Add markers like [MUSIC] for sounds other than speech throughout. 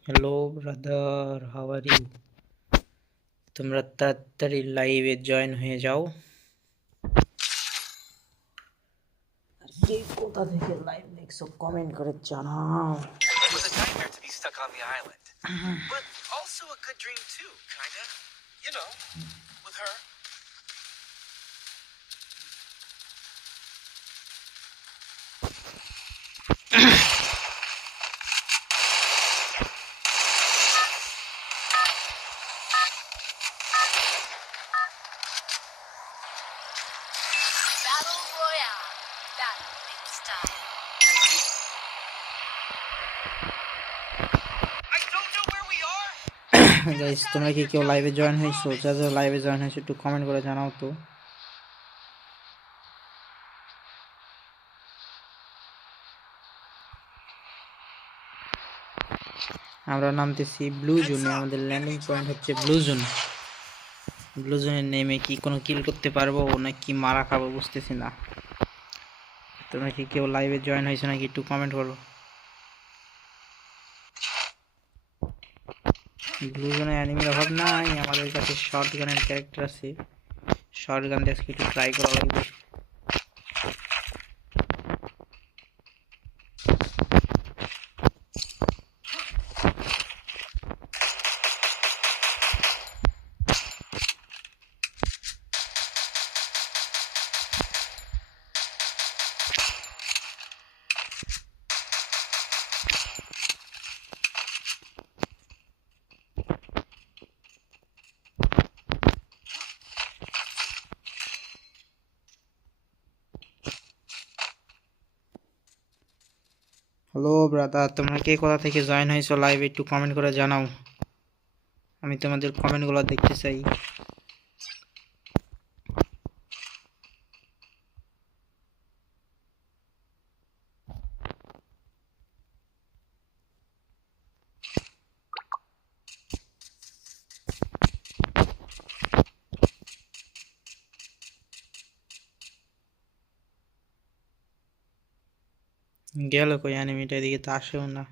Hello brother how are you তোমরা তাড়াতাড়ি লাইভে জয়েন হয়ে যাও আর কে কোথা থেকে লাইভ দেখছো কমেন্ট করে জানাও It was a nightmare to be stuck on the island. but also a good dream, too, kinda. You know, with her. Guys তোমরা কি কেউ লাইভে জয়েন হয়েছো? যা যা লাইভে জয়েন হয়েছো, একটু কমেন্ট করে জানাও তো। আমরা নামতেছি ব্লু জোনে আমাদের ল্যান্ডিং পয়েন্ট হচ্ছে ব্লু জোন ব্লু জোনে নেমে কি কোনো কিল করতে পারব না কি মারা খাব বুঝতেছি না। তোমরা কি কেউ লাইভে জয়েন হয়েছো নাকি একটু কমেন্ট করো। ব্লু অ্যানিমের অ্যানিমির অভাব নাই, আমাদের কাছে শর্ট গানের ক্যারেক্টার আছে। শর্ট গান দেখে একটু ট্রাই করা লাগবে হ্যালো ব্রাদার তোমরা কে কোথা থেকে জয়েন হয়েছো লাইভে একটু কমেন্ট করে জানাও। আমি তোমাদের কমেন্টগুলো দেখতে চাই। গেল কই অ্যানিমিটা এদিকে তো আসেও না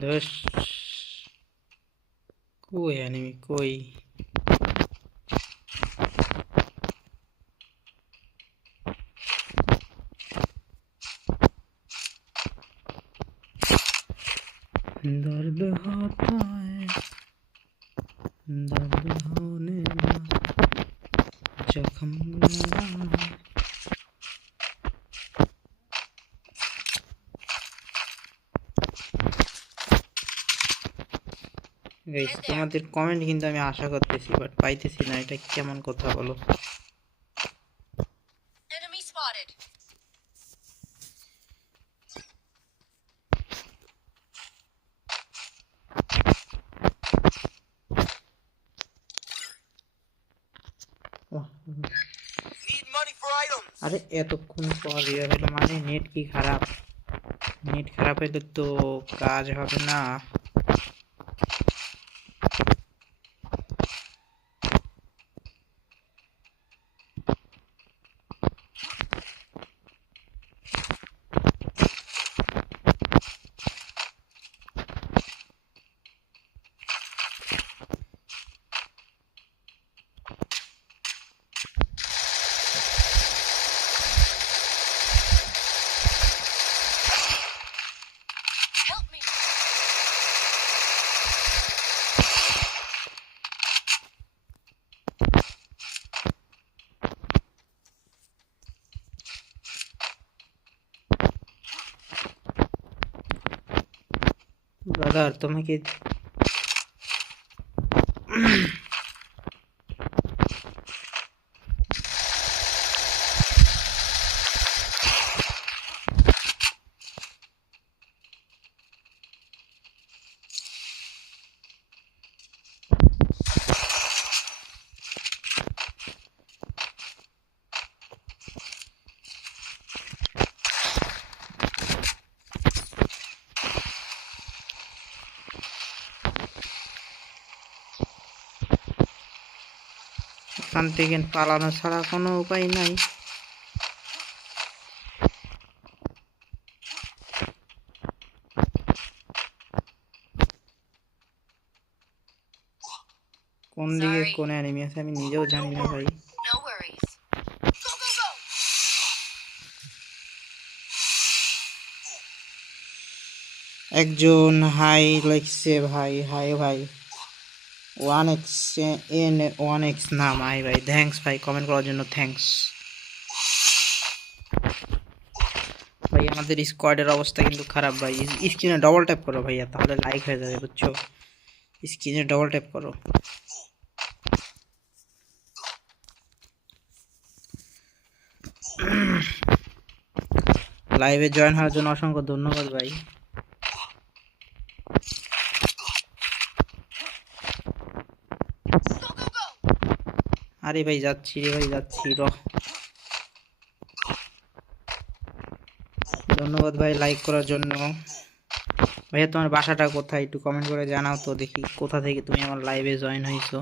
দোষ কই অ্যানিমি কই दर्द होता है दर्द होने ना जख्म लगा Guys, তোমাদের কমেন্ট কিন্তু আমি আশা করতেছি বাট পাইতেছি না এটা কেমন কথা বলো. আরে এতক্ষণ পর ইয়ে হলো মানে নেট কি খারাপ? নেট খারাপ হলে তো কাজ হবে না Help me. ব্রাদার আফসান থেকে পালানো ছাড়া কোনো উপায় নাই। কোন দিকে কোন অ্যানিমি আছে আমি নিজেও জানি না ভাই। একজন হাই লিখছে ভাই হাই ভাই। One X N one X নাম হাই ভাই থ্যাঙ্কস ভাই কমেন্ট করার জন্য থ্যাঙ্কস ভাই, আমাদের স্কোয়াডের অবস্থা কিন্তু খারাপ ভাই। স্ক্রিনে ডবল ট্যাপ করো ভাইয়া, তাহলে লাইক হয়ে যাবে, বুঝছ? স্ক্রিনে ডবল ট্যাপ করো। [CLEARS THROAT] লাইভে জয়েন হওয়ার জন্য অসংখ্য ধন্যবাদ ভাই। আরে ভাই যাচ্ছি রে ভাই, যাচ্ছি, র। ধন্যবাদ ভাই লাইক করার জন্য। ভাইয়া, তোমার বাসাটা কোথায়? একটু কমেন্ট করে জানাও তো দেখি, কোথা থেকে তুমি আমার লাইভে জয়েন হয়েছো?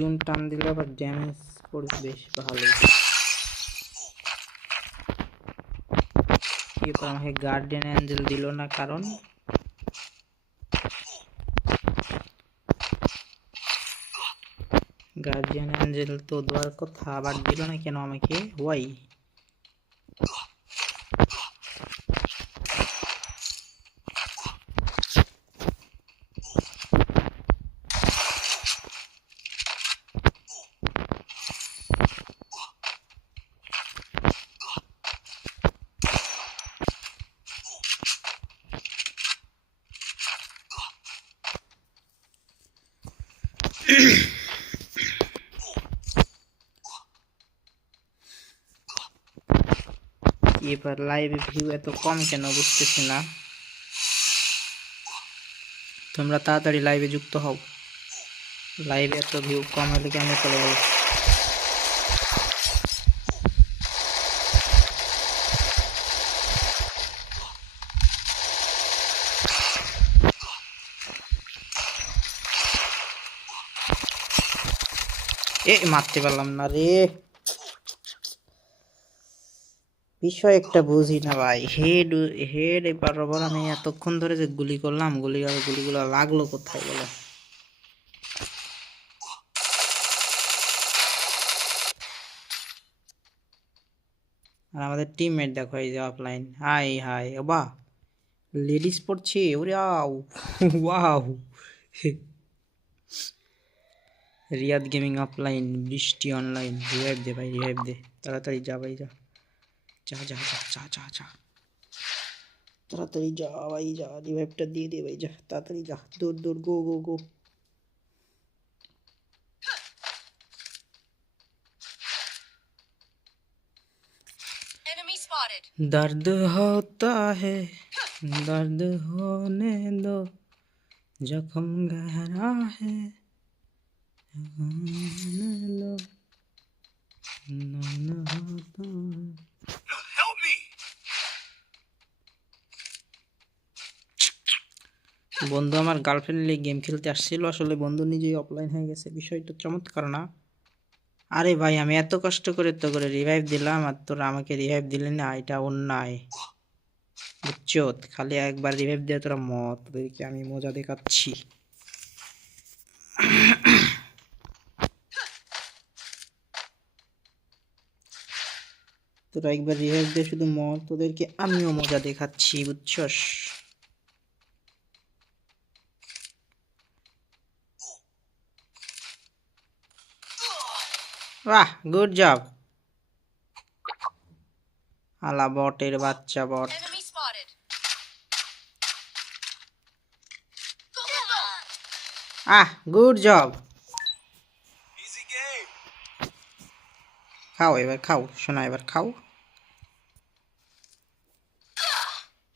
জুন টান দিলে আবার ড্যামেজ করবে বেশ ভালো আমাকে গার্ডেন অ্যাঞ্জেল দিল না কারণ। গার্জিয়ান অ্যাঞ্জেল তো দেওয়ার কথা আবার দিল না কেন আমাকে? ওয়াই এবার লাইভে ভিউ এত কম কেন বুঝতেছি না। তোমরা তাড়াতাড়ি লাইভে যুক্ত হও। লাইভে এত ভিউ কম হলে কেমন চলে গেল এ, মারতে পারলাম না রে। বিষয় একটা বুঝি না ভাই। হেড হেড এবার আবার আমি এতক্ষণ ধরে যে গুলি করলাম, গুলি গুলিগুলো লাগল কোথায় বলো? আর আমাদের টিমমেট দেখো, এই যে অফলাইন হাই হাই বাহ লেডিস পড়ছে? ওরে আউ, wow. Riyad gaming offline Brishti online revive দে ভাই রিভাইভ দে, তাড়াতাড়ি যা ভাই, যা। যা যা যা যা যা যা তাড়াতাড়ি যা ভাই যা রিভাইভটা দিয়ে দে ভাই যা তাড়াতাড়ি যা দৌড় দৌড় গো গো গো Enemy spotted. दर्द होता है दर्द होने दो जख्म गहरा है होने दो दर्द होता है Help me! বন্ধু, আমার গার্লফ্রেন্ড নিয়ে গেম খেলতে আসছিল। আসলে বন্ধু নিজেই অফলাইন হয়ে গেছে। বিষয়টা চমৎকার না? আরে ভাই, আমি এত কষ্ট করে তো করে রিভাইভ দিলাম আর তোরা আমাকে রিভাইভ দিলে না, এটা অন্যায়। বুঝছ? খালি একবার রিভাইভ দিয়ে তোরা মত তোদেরকে আমি মজা দেখাচ্ছি। তোরা একবার রিভাইভ দিয়ে শুধু মত তোদেরকে আমিও মজা দেখাচ্ছি বুঝছস? বাহ গুড জব আলা বটের বাচ্চা বট! আহ গুড জব খাও, এবার খাও। সোনা, এবার খাও।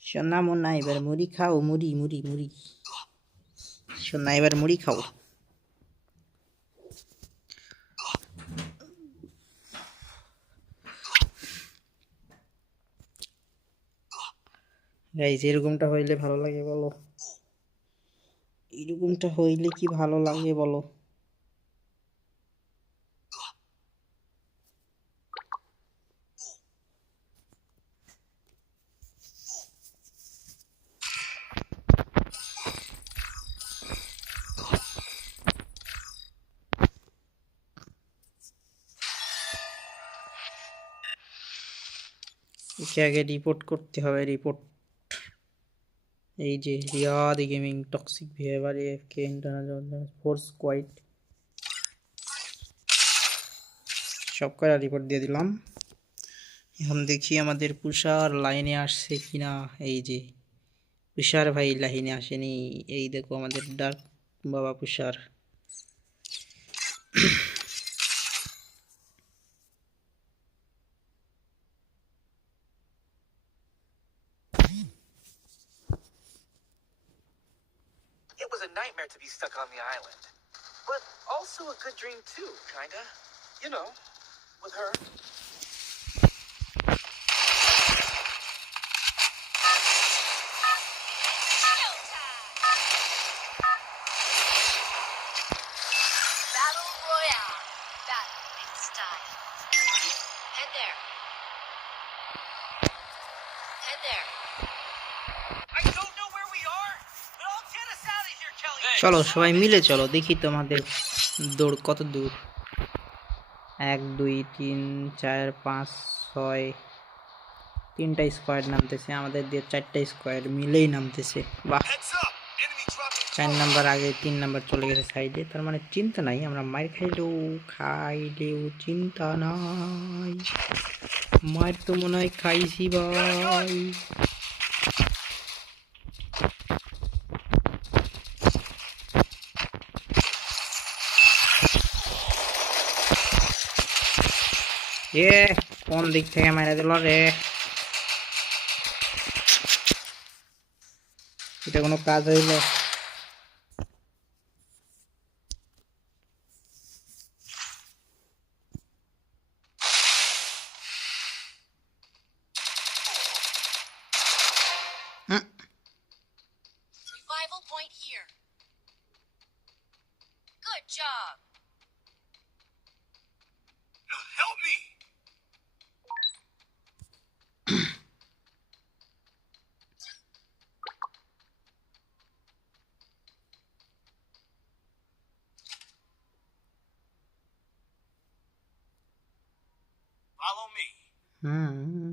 সোনা, মোনা, এবার মুড়ি খাও। মুড়ি মুড়ি মুড়ি। সোনা, এবার মুড়ি খাও। গাইজ এরকমটা হইলে ভালো লাগে বলো। এরকমটা হইলে কি ভালো লাগে বলো? একে আগে রিপোর্ট করতে হবে রিপোর্ট এই যে Riyad gaming toxic behaviour FK internal force quiet সব কটা রিপোর্ট দিয়ে দিলাম। এখন দেখি আমাদের পুষার লাইনে আসছে কিনা। এই যে পুষার ভাই লাইনে আসেনি। এই দেখো আমাদের ডার্ক বাবা পুষার। On the island. But also a good dream, too, kinda. You know, with her. চলো সবাই মিলে চলো দেখি তোমাদের দৌড় কত দূর। এক দুই তিন চার পাঁচ ছয় তিনটা স্কোয়াড নামতেছে আমাদের দিয়ে চারটা স্কোয়াড মিলেই নামতেছে। বাহ! চার নাম্বার আগে তিন নাম্বার চলে গেছে সাইডে তার মানে চিন্তা নাই আমরা মার খাইলেও খাইলেও চিন্তা নাই। মার তো মনে হয় খাইছি ভাই। এ কোন দিক থেকে মেরে দিল রে? এটা কোনো কাজ হইল? Follow me. হুম